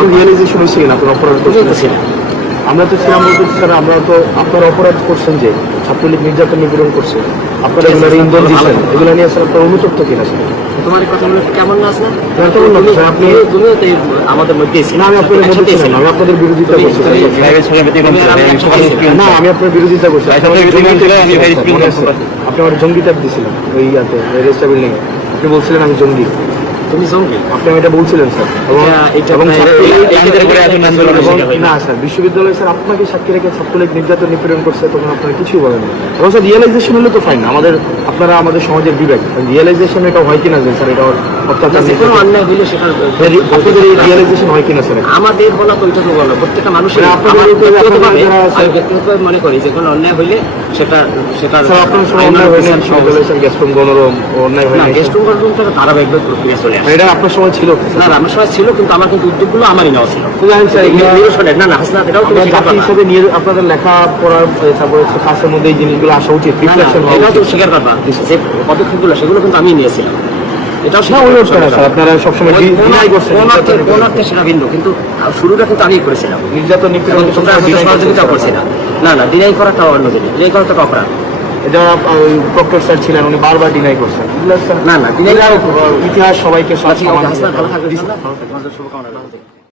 তো রিয়েলাইজেশন হয়েছে কিনা আপনার অপরাধ করছেন? আমরা তো ছিলাম বলতে স্যার, আমরা তো আপনার অপরাধ করছেন যে ছাত্রলীগ নির্যাতন নিপীড়ন করছে, আপনারা এগুলো ইন্ধন দিচ্ছেন, এগুলো নিয়ে স্যার আপনার অনুতপ্ত কিনা স্যার? তোমার কথাগুলো কেমন না আছে না? আপনি তুমিও তো আমাদের মধ্যে না, আমি আপনাদের মধ্যে ছিলাম, আমি আপনাদের বিরোধিতা করছি। না, আমি আপনার বিরোধিতা করছি। আপনি আমার জঙ্গি ট্যাগ দিয়েছিলেন ওই ইয়াতে রেস্টা বিল্ডিং, আপনি বলছিলেন আমি জঙ্গি। তুমি জঙ্গি? আপনি এটা বলছিলেন স্যার। না স্যার, বিশ্ববিদ্যালয় স্যার আপনাকে সাক্ষী রেখে ছাত্রলীগ নির্যাতন নিপীড়ন করছে, তখন আপনারা কিছুই বলেন না। এবং স্যার রিয়েলাইজেশন হলে তো ফাইন, আপনারা আমাদের সমাজের বিবেক, রিয়েলাইজেশন এটা হয় কিনা যে স্যার এটা অত্যাচার কোনো অন্যায় হইলে সেটা আপনাদের এই রিয়েলাইজেশন হয় কিনা স্যার? আমাদের বলা তো ওইটা তো বলো, প্রত্যেকটা মানুষের মনে করি যে কোনো অন্যায় হইলে সেটা আপনার সময় অন্যায় হয়নি বিশ্ববিদ্যালয় স্যার, গ্যাস্ট্রুম গণরম অন্যায় হয় না, গ্যাস্ট্রুম গণরমটা ধারাবাহিকভাবে প্রক্রিয়া চলে আসে। এটা আপনার সময় ছিল না? আমার সময় ছিল, কিন্তু আমার কিন্তু উদ্যোগগুলো আমারই নেওয়া ছিল। না না হাসনাত, এটাও তুমি হিসেবে নিয়ে আপনাদের লেখা পড়ার তারপরে কাজের মধ্যে এই জিনিসগুলো আসা উচিত, এটাও তো স্বীকার করবা যে পদক্ষেপগুলো সেগুলো কিন্তু আমি নিয়েছিলাম। এটাও আপনারা সবসময় কোন অর্থে সেটা ভিন্ন, কিন্তু শুরুটা কিন্তু আমি করেছিলাম। নির্যাতন নিপীড়ন তোমরা সহযোগিতা করছি না। না না, ডিনাই করাটা অন্য জিনিস, ডিনাই করাটা অপরাধ। এটা প্রক্টর স্যার ছিলেন, উনি বারবার ডিনাই করছেন। না না, ডিনাই ইতিহাস সবাইকে ভালো থাকবে। শুভকামনা।